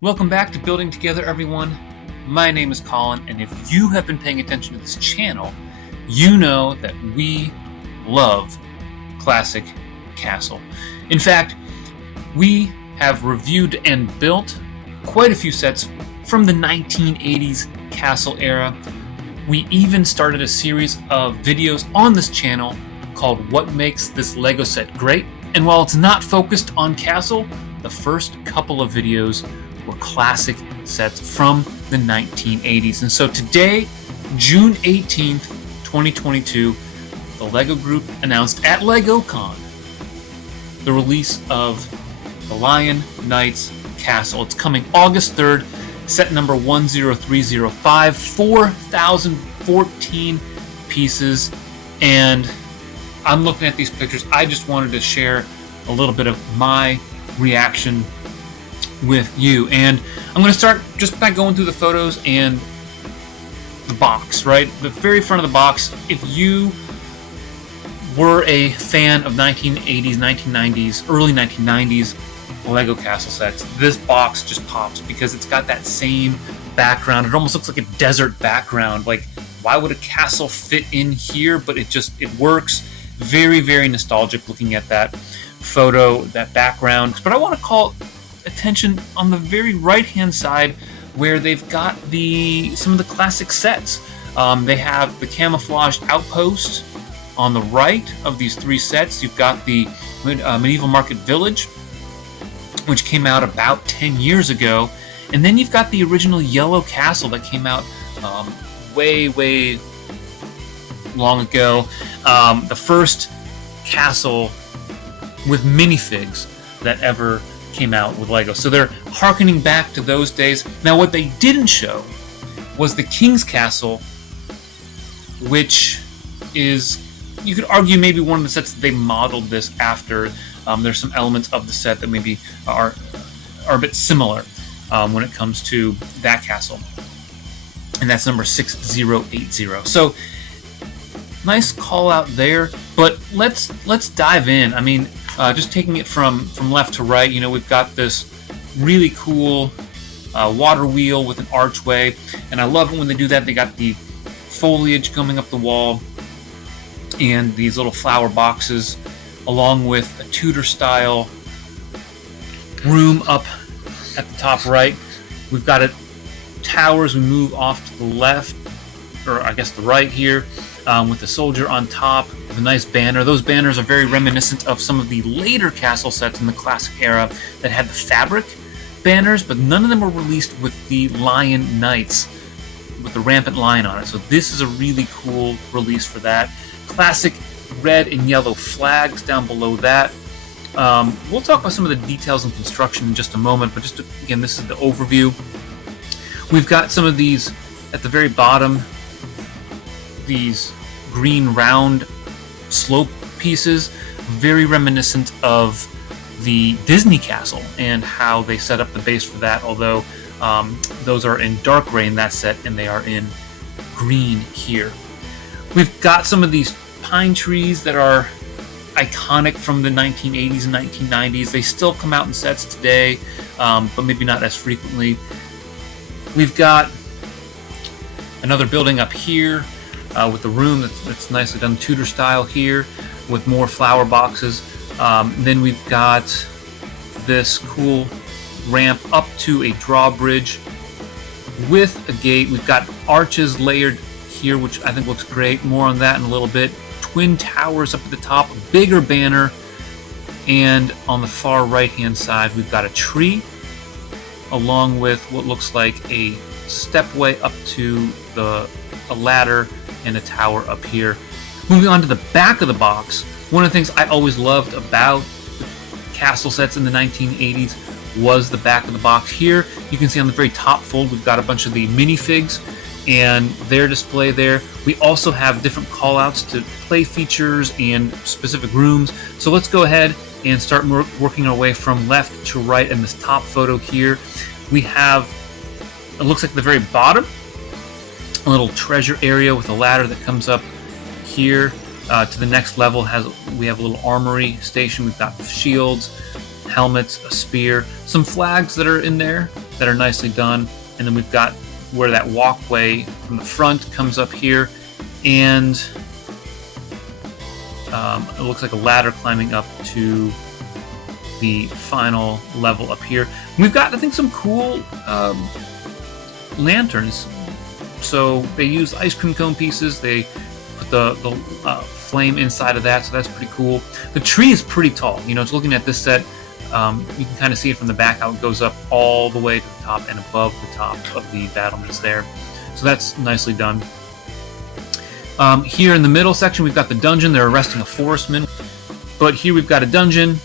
Welcome back to Building Together, everyone. My name is Colin, and if you have been paying attention to this channel, you know that we love classic castle. In fact, we have reviewed and built quite a few sets from the 1980s castle era. We even started a series of videos on this channel called What Makes This Lego Set Great. And while it's not focused on castle, the first couple of videos were classic sets from the 1980s. And so today, June 18th, 2022, the LEGO Group announced at LegoCon the release of the Lion Knights Castle. It's coming August 3rd, set number 10305, 4,014 pieces. And I'm looking at these pictures. I just wanted to share a little bit of my reaction with you, and I'm going to start just by going through the photos and the box. Right, the very front of the box, if you were a fan of 1980s, 1990s, early 1990s Lego castle sets, this box just pops because it's got that same background. It almost looks like a desert background. Like, why would a castle fit in here? But it works. Very, very nostalgic looking at that photo, that background. But I want to call attention on the very right hand side where they've got some of the classic sets. They have the camouflaged outpost on the right of these three sets. You've got the medieval market village, which came out about 10 years ago, and then you've got the original yellow castle that came out way long ago. The first castle with minifigs that ever came out with Lego. So they're harkening back to those days. Now, what they didn't show was the King's Castle, which is, you could argue, maybe one of the sets that they modeled this after. There's some elements of the set that maybe are a bit similar when it comes to that castle. And that's number 6080. So nice call out there, but let's dive in. I mean, just taking it from left to right, you know, we've got this really cool water wheel with an archway, and I love it when they do that. They got the foliage coming up the wall and these little flower boxes, along with a Tudor style room up at the top right. We've got it towers. We move off to the left, or I guess the right here, with the soldier on top with a nice banner. Those banners are very reminiscent of some of the later castle sets in the classic era that had the fabric banners, but none of them were released with the Lion Knights, with the rampant lion on it. So this is a really cool release for that. Classic red and yellow flags down below that. We'll talk about some of the details and construction in just a moment, but again, this is the overview. We've got some of these at the very bottom, these green round slope pieces, very reminiscent of the Disney castle and how they set up the base for that, although those are in dark gray in that set and they are in green here. We've got some of these pine trees that are iconic from the 1980s and 1990s. They still come out in sets today, but maybe not as frequently. We've got another building up here with the room that's nicely done Tudor style here with more flower boxes. Then we've got this cool ramp up to a drawbridge with a gate. We've got arches layered here, which I think looks great. More on that in a little bit. Twin towers up at the top, a bigger banner, and on the far right hand side we've got a tree along with what looks like a stepway up to a ladder and a tower up here. Moving on to the back of the box, one of the things I always loved about castle sets in the 1980s was the back of the box. Here you can see on the very top fold we've got a bunch of the minifigs and their display there. We also have different call-outs to play features and specific rooms. So let's go ahead and start working our way from left to right in this top photo here. We have, it looks like the very bottom, a little treasure area with a ladder that comes up here to the next level. We have a little armory station. We've got shields, helmets, a spear, some flags that are in there that are nicely done. And then we've got where that walkway from the front comes up here, and it looks like a ladder climbing up to the final level up here. And we've got, I think, some cool lanterns. So they use ice cream cone pieces. They put the flame inside of that, so that's pretty cool. The tree is pretty tall. You know, just looking at this set, you can kind of see it from the back how it goes up all the way to the top and above the top of the battlements there. So that's nicely done. Here in the middle section, we've got the dungeon. They're arresting a forestman. But here we've got a dungeon,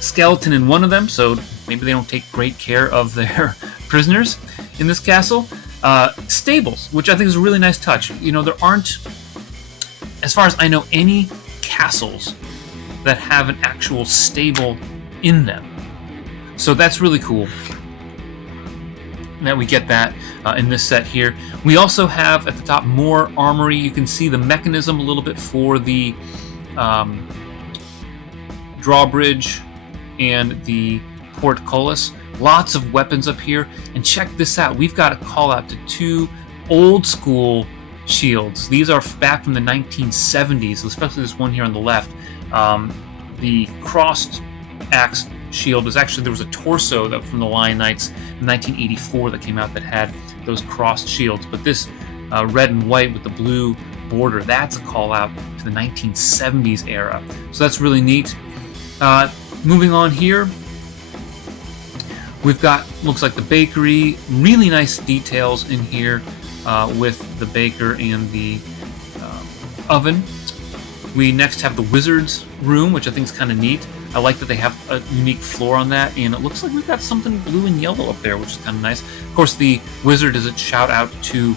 skeleton in one of them, so maybe they don't take great care of their prisoners in this castle. Stables, which I think is a really nice touch. You know, there aren't, as far as I know, any castles that have an actual stable in them. So that's really cool that we get that in this set here. We also have at the top more armory. You can see the mechanism a little bit for the drawbridge and the portcullis. Lots of weapons up here. And check this out. We've got a call out to two old school shields. These are back from the 1970s, especially this one here on the left. The crossed axe shield is actually, there was a torso that from the Lion Knights in 1984 that came out that had those crossed shields, but this red and white with the blue border, that's a call out to the 1970s era. So that's really neat. Moving on here, we've got, looks like the bakery, really nice details in here with the baker and the oven. We next have the wizard's room, which I think is kind of neat. I like that they have a unique floor on that, and it looks like we've got something blue and yellow up there, which is kind of nice. Of course, the wizard is a shout out to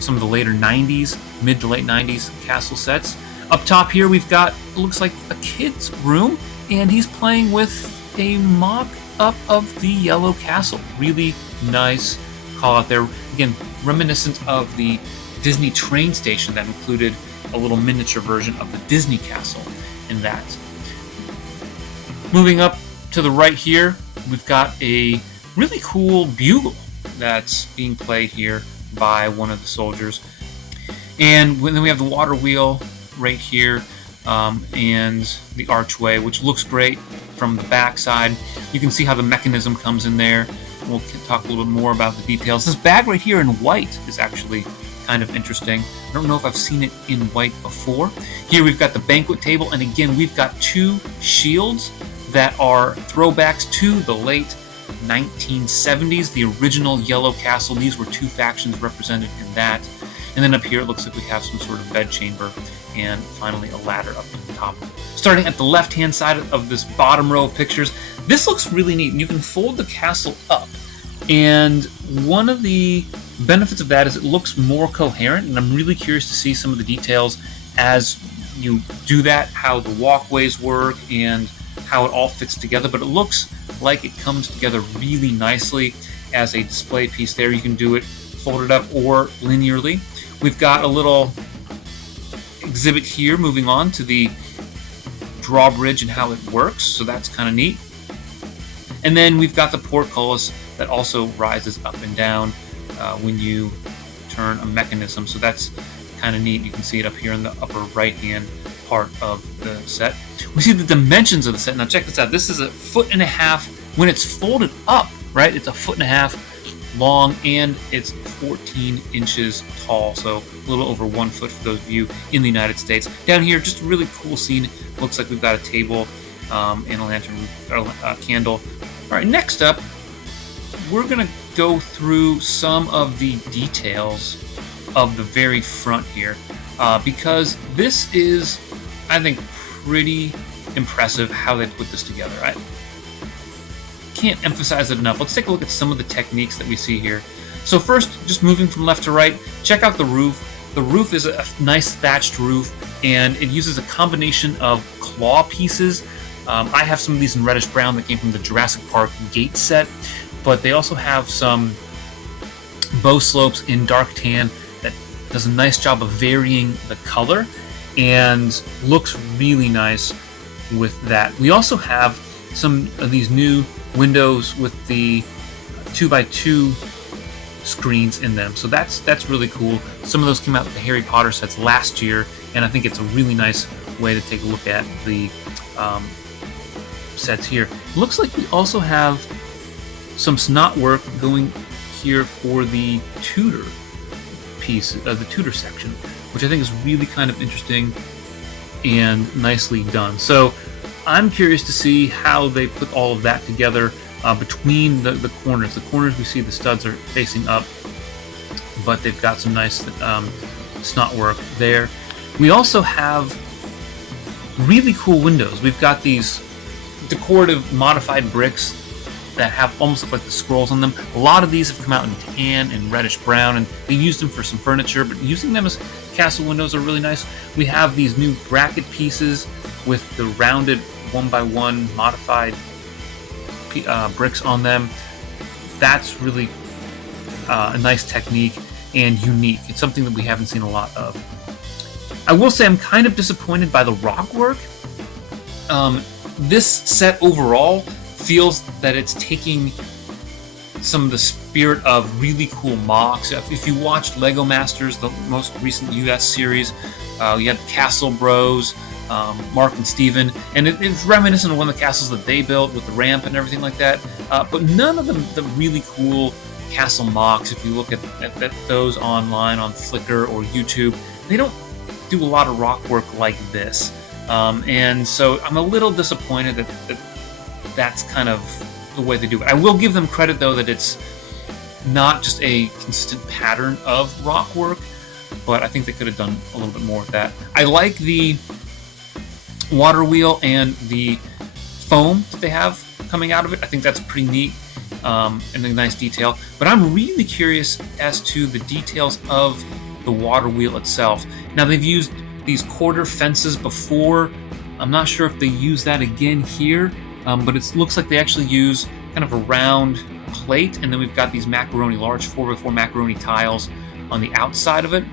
some of the later 90s, mid to late 90s castle sets. Up top here, we've got, it looks like a kid's room, and he's playing with a mock-up of the yellow castle. Really nice call out there. Again, reminiscent of the Disney train station that included a little miniature version of the Disney castle in that. Moving up to the right here, we've got a really cool bugle that's being played here by one of the soldiers. And then we have the water wheel right here, and the archway, which looks great from the back side. You can see how the mechanism comes in there. We'll talk a little bit more about the details. This bag right here in white is actually kind of interesting. I don't know if I've seen it in white before. Here we've got the banquet table, and again, we've got two shields that are throwbacks to the late 1970s, the original Yellow Castle. These were two factions represented in that. And then up here, it looks like we have some sort of bed chamber, and finally a ladder up to the top. Starting at the left-hand side of this bottom row of pictures, this looks really neat. You can fold the castle up, and one of the benefits of that is it looks more coherent, and I'm really curious to see some of the details as you do that, how the walkways work and how it all fits together. But it looks like it comes together really nicely as a display piece there. You can do it folded up or linearly. We've got a little exhibit here moving on to the drawbridge and how it works, so that's kind of neat. And then we've got the portcullis that also rises up and down when you turn a mechanism, so that's kind of neat. You can see it up here in the upper right hand part of the set. We see the dimensions of the set. Now check this out. This is 1.5 feet when it's folded up, right? It's 1.5 feet long, and it's 14 inches tall, so a little over 1 foot for those of you in the United States. Down here, just a really cool scene. Looks like we've got a table and a lantern or a candle. All right, next up, we're going to go through some of the details of the very front here, because this is, I think, pretty impressive how they put this together. I can't emphasize it enough. Let's take a look at some of the techniques that we see here. So first, just moving from left to right, check out the roof. The roof is a nice thatched roof, and it uses a combination of claw pieces. I have some of these in reddish brown that came from the Jurassic Park gate set, but they also have some bow slopes in dark tan that does a nice job of varying the color and looks really nice with that. We also have some of these new windows with the 2x2 screens in them. So that's really cool. Some of those came out with the Harry Potter sets last year, and I think it's a really nice way to take a look at the sets here. Looks like we also have some snot work going here for the Tudor piece, the Tudor section, which I think is really kind of interesting and nicely done. So I'm curious to see how they put all of that together between the corners. The corners, we see the studs are facing up, but they've got some nice snot work there. We also have really cool windows. We've got these decorative modified bricks that have almost look like the scrolls on them. A lot of these have come out in tan and reddish brown, and they used them for some furniture, but using them as castle windows are really nice. We have these new bracket pieces with the rounded 1x1 modified bricks on them. That's really a nice technique and unique. It's something that we haven't seen a lot of. I will say I'm kind of disappointed by the rock work. This set overall feels that it's taking some of the spirit of really cool mocks. If you watched Lego Masters, the most recent US series, you had Castle Bros, Mark and Steven, and it's reminiscent of one of the castles that they built with the ramp and everything like that. But none of the really cool castle mocks, if you look at those online on Flickr or YouTube, they don't do a lot of rock work like this. And so I'm a little disappointed that's kind of the way they do it. I will give them credit, though, that it's not just a consistent pattern of rock work, but I think they could have done a little bit more with that. I like the water wheel and the foam that they have coming out of it. I think that's pretty neat and a nice detail. But I'm really curious as to the details of the water wheel itself. Now, they've used these quarter fences before. I'm not sure if they use that again here, but it looks like they actually use kind of a round plate, and then we've got these macaroni, large 4x4 macaroni tiles on the outside of it,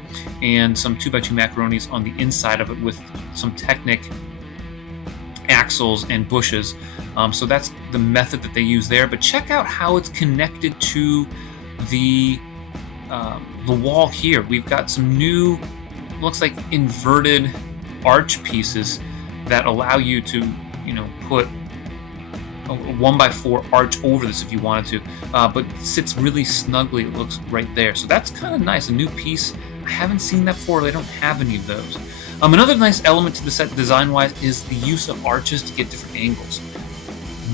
and some 2x2 macaronis on the inside of it with some Technic axles and bushes. So that's the method that they use there. But check out how it's connected to the wall here. We've got some new, looks like inverted arch pieces that allow you to, put a 1x4 arch over this if you wanted to, but sits really snugly, it looks right there. So that's kind of nice, a new piece. I haven't seen that before. They don't have any of those. Another nice element to the set design-wise is the use of arches to get different angles.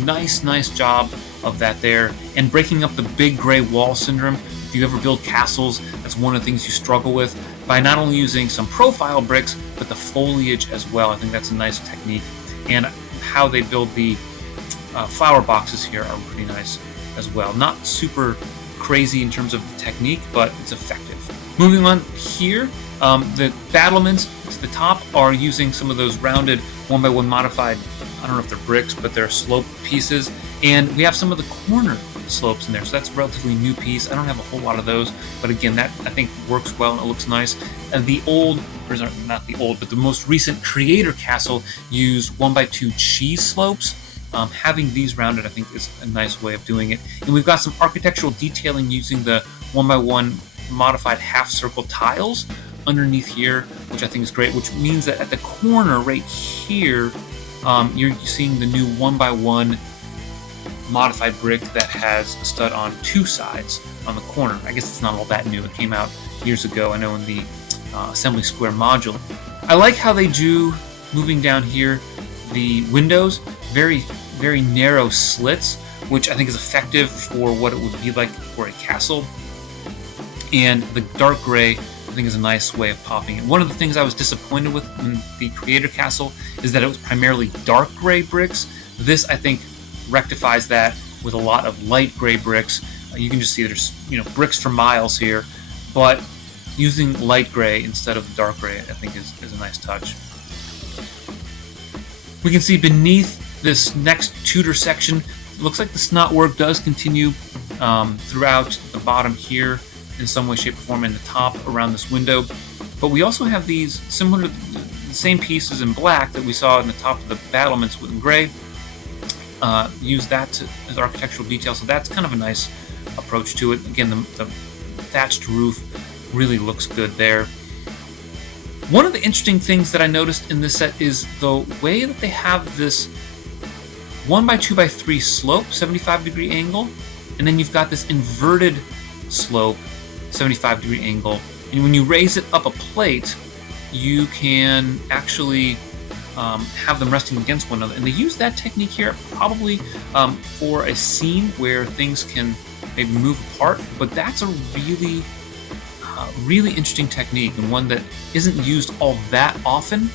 Nice job of that there. And breaking up the big gray wall syndrome. If you ever build castles, that's one of the things you struggle with, by not only using some profile bricks, but the foliage as well. I think that's a nice technique. And how they build the flower boxes here are pretty nice as well. Not super crazy in terms of the technique, but it's effective. Moving on here, the battlements to the top are using some of those rounded 1x1 modified, I don't know if they're bricks, but they're slope pieces. And we have some of the corner slopes in there, so that's a relatively new piece. I don't have a whole lot of those, but again, that I think works well and it looks nice. And the old, or not the old, but the most recent Creator Castle used 1x2 cheese slopes. Having these rounded, I think, is a nice way of doing it. And we've got some architectural detailing using the 1x1 modified half circle tiles underneath here, which I think is great, which means that at the corner right here, you're seeing the new 1x1 modified brick that has a stud on two sides on the corner. I guess it's not all that new. It came out years ago, I know, in the Assembly Square module. I like how they do, moving down here, the windows, very narrow slits, which I think is effective for what it would be like for a castle. And the dark gray, I think, is a nice way of popping it. One of the things I was disappointed with in the Creator Castle is that it was primarily dark gray bricks. This, I think, rectifies that with a lot of light gray bricks. You can just see there's bricks for miles here, but using light gray instead of dark gray, I think, is a nice touch. We can see beneath this next Tudor section, it looks like the snot work does continue throughout the bottom here in some way, shape, or form, in the top around this window. But we also have these similar to the same pieces in black that we saw in the top of the battlements in gray. use that as architectural detail. So that's kind of a nice approach to it. Again, the thatched roof really looks good there. One of the interesting things that I noticed in this set is the way that they have this 1x2x3 slope, 75-degree angle, and then you've got this inverted slope, 75-degree angle. And when you raise it up a plate, you can actually have them resting against one another. And they use that technique here probably for a scene where things can maybe move apart, but that's a really interesting technique, and one that isn't used all that often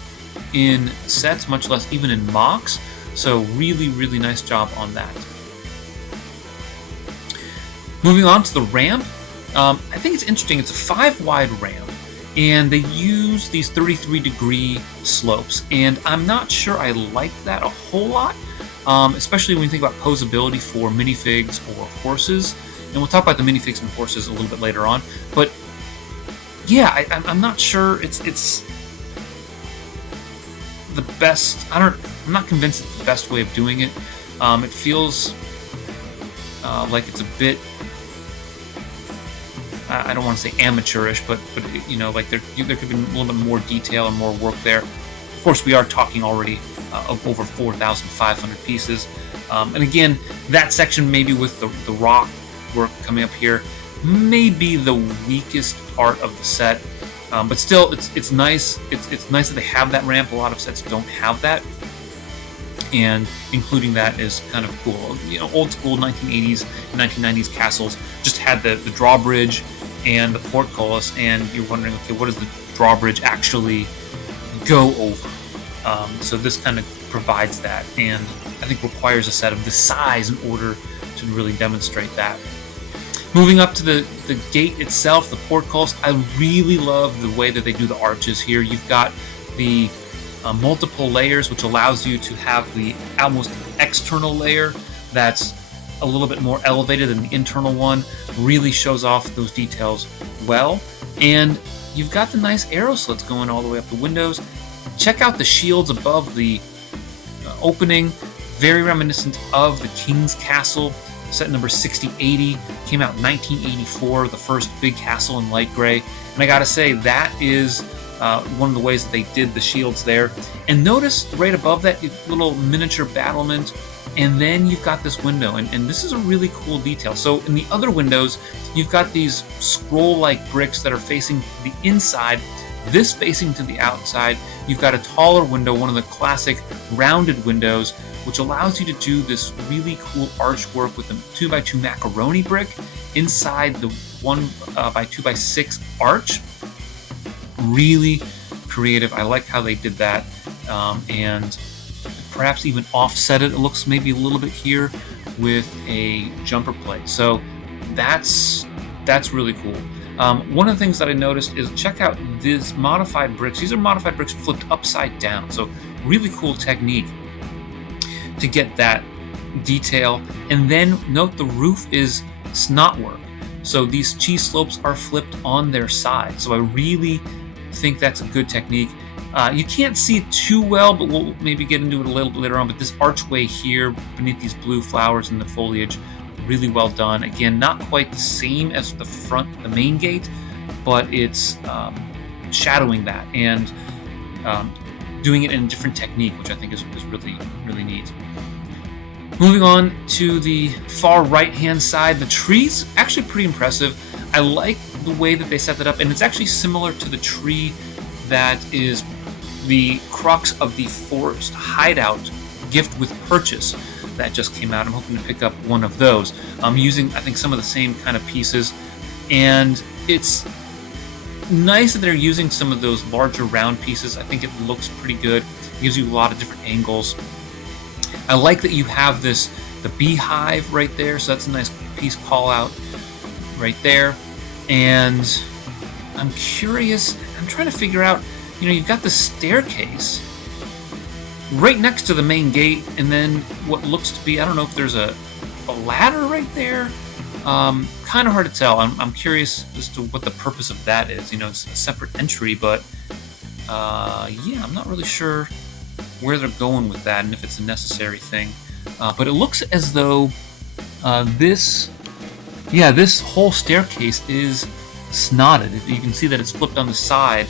in sets, much less even in mocks. So really nice job on that. Moving on to the ramp, I think it's interesting. It's a 5-wide ramp, and they use these 33-degree slopes, and I'm not sure I like that a whole lot, especially when you think about posability for minifigs or horses. And we'll talk about the minifigs and horses a little bit later on, but yeah, I'm not sure it's the best. I'm not convinced it's the best way of doing it. It feels like it's a bit, I don't want to say amateurish, but you know, like there could be a little bit more detail and more work there. Of course, we are talking already of over 4,500 pieces, and again, that section maybe with the rock work coming up here may be the weakest part of the set, but still, it's nice. It's nice that they have that ramp. A lot of sets don't have that, and including that is kind of cool. You know, old school 1980s and 1990s castles just had the drawbridge and the portcullis, and you're wondering, okay, what does the drawbridge actually go over? So this kind of provides that, and I think requires a set of this size in order to really demonstrate that. Moving up to the gate itself, the portcullis, I really love the way that they do the arches here. You've got the multiple layers, which allows you to have the almost external layer that's a little bit more elevated than the internal one. Really shows off those details well. And you've got the nice arrow slits going all the way up the windows. Check out the shields above the opening. Very reminiscent of the King's Castle. Set number 6080 came out in 1984, the first big castle in light gray. And I gotta say, that is one of the ways that they did the shields there. And notice right above that little miniature battlement, and then you've got this window, and this is a really cool detail. So in the other windows, you've got these scroll-like bricks that are facing the inside, this facing to the outside. You've got a taller window, one of the classic rounded windows, which allows you to do this really cool archwork with the 2x2 macaroni brick inside the 1x2x6 arch. Really creative. I like how they did that, and perhaps even offset it. It looks maybe a little bit here with a jumper plate. So that's really cool. One of the things that I noticed is, check out these modified bricks. These are modified bricks flipped upside down. So really cool technique to get that detail. And then note the roof is knotwork. So these cheese slopes are flipped on their side. So I really think that's a good technique. You can't see it too well, but we'll maybe get into it a little bit later on. But this archway here beneath these blue flowers and the foliage, really well done. Again, not quite the same as the main gate, but it's shadowing that and doing it in a different technique, which I think is really neat. Moving on to the far right-hand side, the tree's actually pretty impressive. I like the way that they set that up, and it's actually similar to the tree that is the crux of the Forest Hideout gift with purchase that just came out. I'm hoping to pick up one of those. I'm using, I think, some of the same kind of pieces, and it's nice that they're using some of those larger round pieces. I think it looks pretty good. It gives you a lot of different angles. I like that you have the beehive right there, so that's a nice piece call out right there. And I'm curious, I'm trying to figure out, you've got the staircase right next to the main gate, and then what looks to be, I don't know if there's a ladder right there. Kind of hard to tell. I'm curious as to what the purpose of that is. It's a separate entry, but yeah, I'm not really sure where they're going with that and if it's a necessary thing. but it looks as though this whole staircase is snotted. You can see that it's flipped on the side,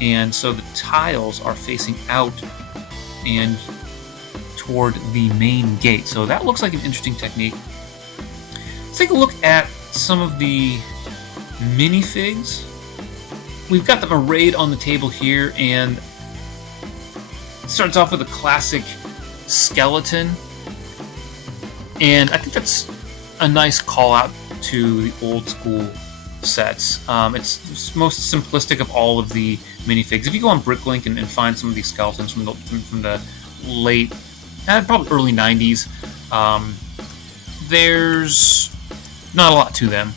and so the tiles are facing out and toward the main gate. So that looks like an interesting technique. Let's take a look at some of the minifigs. We've got them arrayed on the table here, and it starts off with a classic skeleton, and I think that's a nice call out to the old school sets. It's most simplistic of all of the minifigs. If you go on Bricklink and find some of these skeletons from the late, probably early 90s, there's not a lot to them.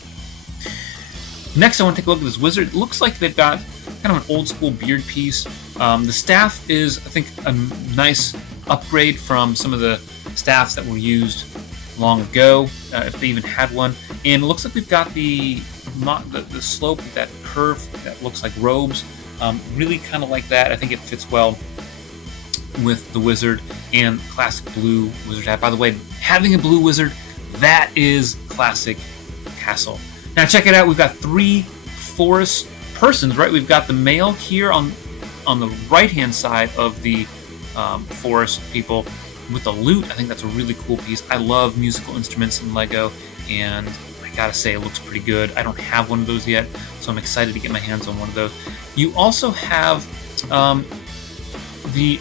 Next, I want to take a look at this wizard. It looks like they've got kind of an old school beard piece. The staff is, I think, a nice upgrade from some of the staffs that were used long ago, if they even had one. And it looks like we've got the slope, that curve that looks like robes. Really kind of like that. I think it fits well with the wizard and classic blue wizard hat. By the way, having a blue wizard, that is classic castle. Now check it out. We've got 3 forest persons, right? We've got the male here on the right-hand side of the forest people with the lute. I think that's a really cool piece. I love musical instruments in Lego, and I gotta say, it looks pretty good. I don't have one of those yet, so I'm excited to get my hands on one of those. You also have the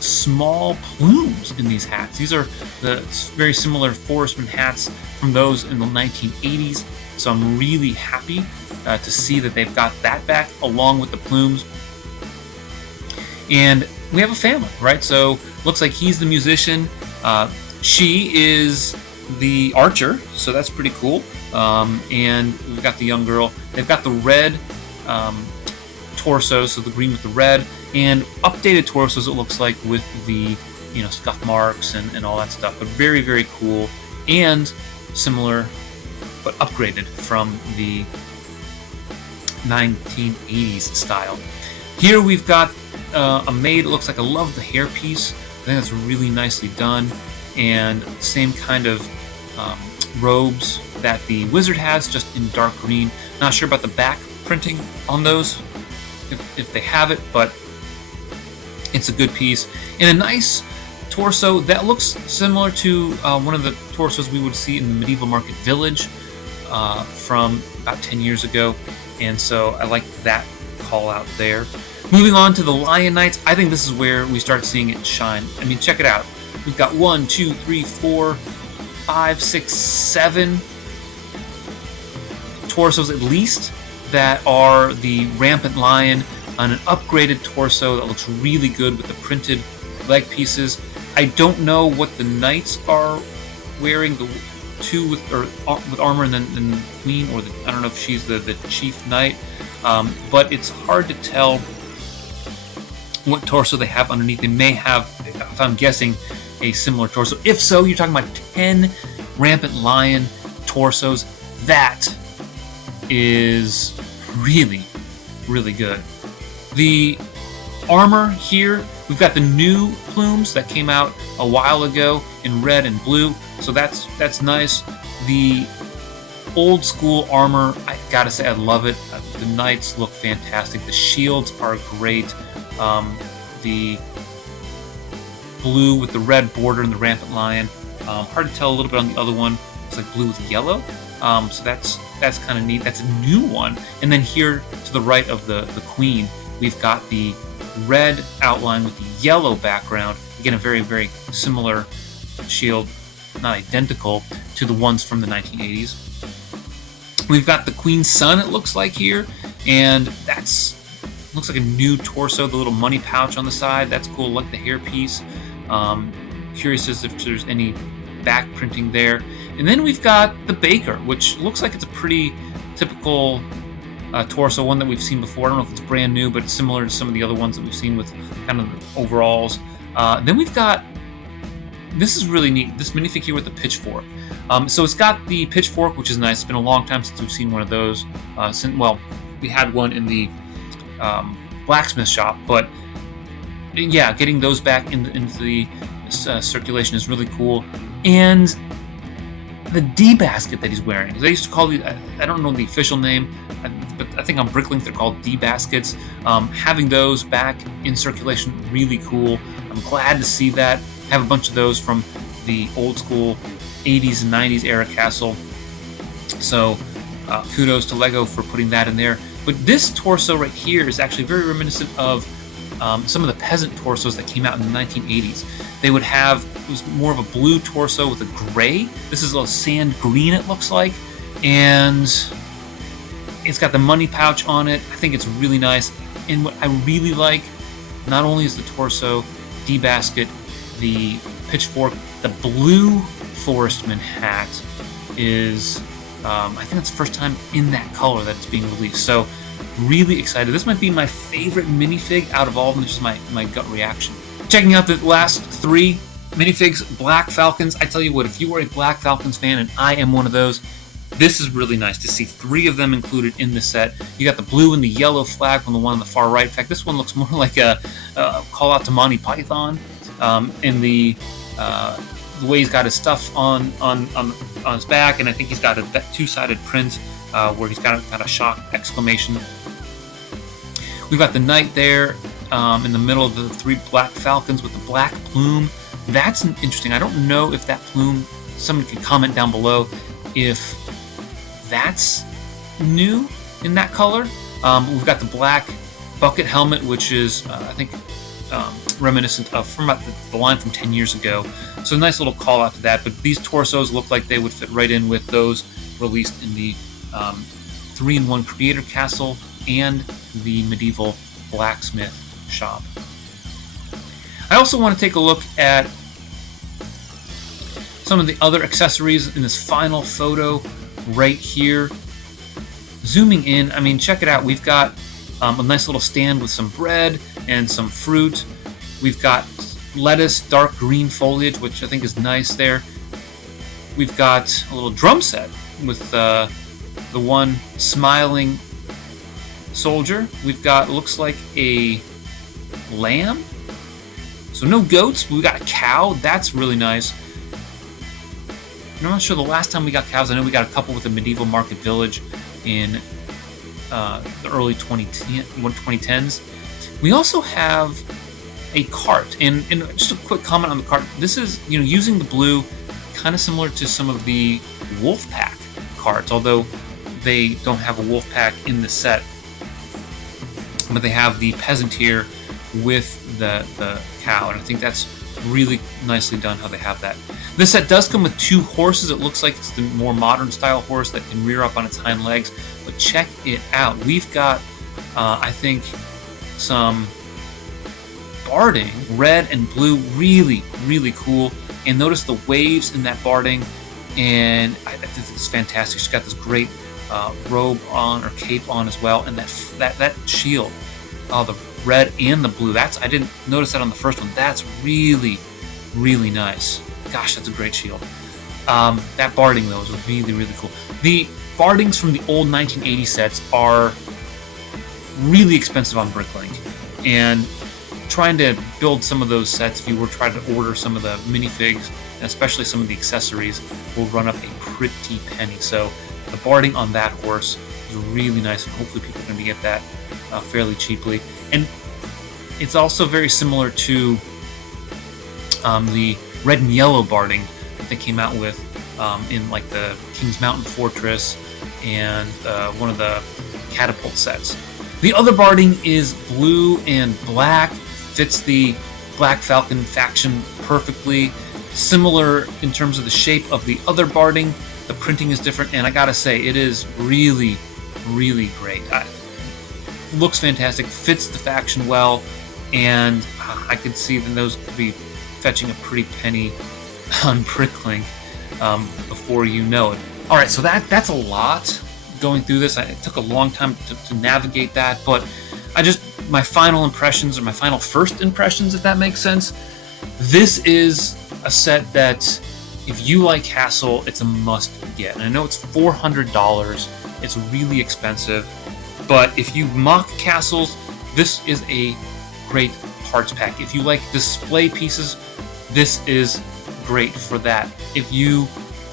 small plumes in these hats. These are the very similar forestman hats from those in the 1980s. So I'm really happy to see that they've got that back along with the plumes. And we have a family, right? So looks like he's the musician. She is the archer, so that's pretty cool. And we've got the young girl. They've got the red torsos, so the green with the red, and updated torsos, it looks like, with the scuff marks and all that stuff. But very, very cool and similar, but upgraded from the 1980s style. Here we've got a maid. It looks like, I love the hairpiece. I think that's really nicely done, and same kind of robes that the wizard has, just in dark green. Not sure about the back printing on those, if they have it, but it's a good piece. And a nice torso that looks similar to one of the torsos we would see in the Medieval Market Village from about 10 years ago, and so I like that call out there. Moving on to the Lion Knights, I think this is where we start seeing it shine. I mean, check it out. We've got 1, 2, 3, 4, 5, 6, 7 torsos at least that are the rampant lion on an upgraded torso that looks really good with the printed leg pieces. I don't know what the knights are wearing, the 2 with armor, and then the queen, or I don't know if she's the chief knight, but it's hard to tell what torso they have underneath. They may have, if I'm guessing, a similar torso. If so, you're talking about 10 rampant lion torsos. That is really, really good. The armor here, we've got the new plumes that came out a while ago in red and blue, so that's nice. The old school armor, I gotta say, I love it. The knights look fantastic. The shields are great. The blue with the red border and the rampant lion. Hard to tell a little bit on the other one. It's like blue with yellow. So that's kind of neat. That's a new one. And then here to the right of the queen, we've got the red outline with the yellow background. Again, a very, very similar shield, not identical to the ones from the 1980s. We've got the queen's son, it looks like here, and looks like a new torso, the little money pouch on the side. That's cool, like the hairpiece. Curious as if there's any back printing there. And then we've got the baker, which looks like it's a pretty typical torso, one that we've seen before. I don't know if it's brand new, but it's similar to some of the other ones that we've seen with kind of the overalls. Then we've got, this is really neat, this minifig here with the pitchfork. So it's got the pitchfork, which is nice. It's been a long time since we've seen one of those. We had one in the blacksmith shop, but yeah, getting those back into the circulation is really cool. And the D basket that he's wearing, they used to call these, I don't know the official name, but I think on Bricklink they're called D baskets. Having those back in circulation, really cool. I'm glad to see that. Have a bunch of those from the old school 80s and 90s era castle. So kudos to LEGO for putting that in there. But this torso right here is actually very reminiscent of some of the peasant torsos that came out in the 1980s. They would have, it was more of a blue torso with a gray. This is a sand green, it looks like. And it's got the money pouch on it. I think it's really nice. And what I really like, not only is the torso, D-basket, the pitchfork, the blue forestman hat is, I think that's the first time in that color that it's being released. So really excited. This might be my favorite minifig out of all of them, just my gut reaction. Checking out the last three minifigs, Black Falcons. I tell you what, if you are a Black Falcons fan, and I am one of those, this is really nice to see 3 of them included in the set. You got the blue and the yellow flag from the one on the far right. In fact, this one looks more like a call out to Monty Python. In the way he's got his stuff on his back, and I think he's got a 2-sided print where he's got a shock exclamation. We've got the knight there in the middle of the 3 Black Falcons with the black plume. That's interesting. I don't know if that plume, someone can comment down below if that's new in that color. We've got the black bucket helmet, which is, I think, reminiscent of from about the line from 10 years ago. So a nice little call out to that. But these torsos look like they would fit right in with those released in the 3-in-1 Creator Castle and the Medieval Blacksmith shop. I also want to take a look at some of the other accessories in this final photo right here. Zooming in, I mean, check it out. We've got a nice little stand with some bread and some fruit. We've got lettuce, dark green foliage, which I think is nice there. We've got a little drum set with the one smiling soldier. We've got, looks like a lamb. So no goats, but we got a cow. That's really nice. And I'm not sure the last time we got cows. I know we got a couple with the Medieval Market Village in the early 2010s. We also have a cart, and just a quick comment on the cart. This is, using the blue, kind of similar to some of the Wolfpack carts, although they don't have a Wolfpack in the set. But they have the peasant here with the cow, and I think that's really nicely done how they have that. This set does come with 2 horses. It looks like it's the more modern style horse that can rear up on its hind legs, but check it out. We've got, I think, some barding, red and blue, really, really cool. And notice the waves in that barding, and I think it's fantastic. She's got this great robe on, or cape on as well, and that shield, the red and the blue. I didn't notice that on the first one. That's really, really nice. Gosh, that's a great shield. That barding though is really, really cool. The bardings from the old 1980 sets are really expensive on Bricklink, and trying to build some of those sets, if you were trying to order some of the minifigs, and especially some of the accessories, will run up a pretty penny. So the barding on that horse is really nice, and hopefully people are going to get that fairly cheaply. And it's also very similar to the red and yellow barding that they came out with in like the King's Mountain Fortress and one of the catapult sets. The other barding is blue and black, fits the Black Falcon faction perfectly. Similar in terms of the shape of the other barding, the printing is different, and I gotta say, it is really, really great. Looks fantastic, fits the faction well, and I could see that those could be fetching a pretty penny on Bricklink before you know it. All right, so that's a lot going through this. It took a long time to navigate that, but my final impressions, or my final first impressions, if that makes sense. This is a set that, if you like Castle, it's a must get. And I know it's $400. It's really expensive, but if you mock castles, this is a great parts pack. If you like display pieces, this is great for that. If you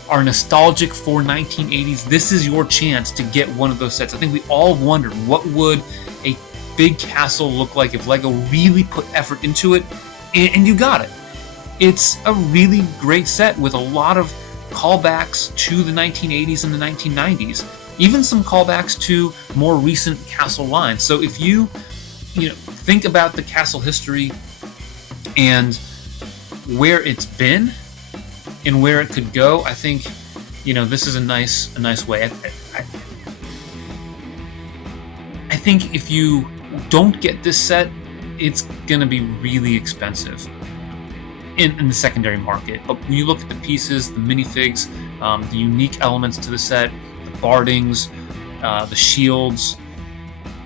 are nostalgic for 1980s, this is your chance to get one of those sets. I think we all wondered, what would a big castle look like if LEGO really put effort into it, and you got it. It's a really great set with a lot of callbacks to the 1980s and the 1990s, even some callbacks to more recent castle lines. So if you think about the castle history and where it's been and where it could go, I think this is a nice way. I think if you don't get this set, it's gonna be really expensive in the secondary market. But when you look at the pieces, the minifigs, the unique elements to the set, the bardings, the shields,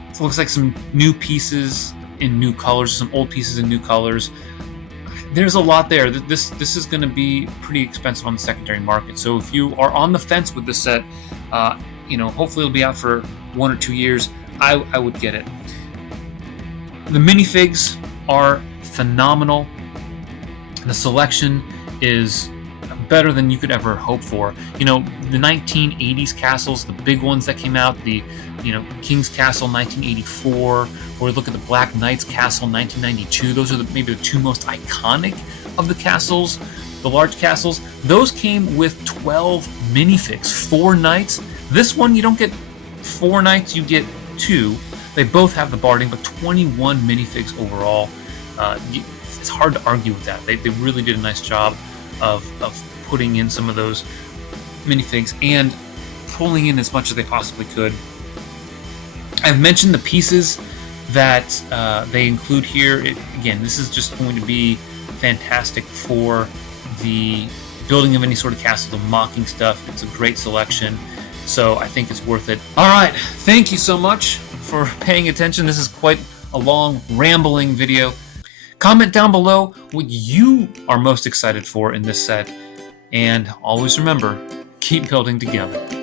it looks like some new pieces in new colors, some old pieces in new colors. There's a lot there. This is going to be pretty expensive on the secondary market. So if you are on the fence with this set, hopefully it'll be out for 1 or 2 years. I would get it. The minifigs are phenomenal. The selection is better than you could ever hope for. The 1980s castles, the big ones that came out, the King's Castle 1984, or look at the Black Knight's Castle 1992. Those are maybe the two most iconic of the castles, the large castles. Those came with 12 minifigs, 4 knights. This one, you don't get 4 knights, you get 2. They both have the barding, but 21 minifigs overall. It's hard to argue with that. They really did a nice job of putting in some of those minifigs and pulling in as much as they possibly could. I've mentioned the pieces that they include here. Again, this is just going to be fantastic for the building of any sort of castle, the mocking stuff. It's a great selection, so I think it's worth it. All right, thank you so much for paying attention. This is quite a long, rambling video. Comment down below what you are most excited for in this set, and always remember, keep building together.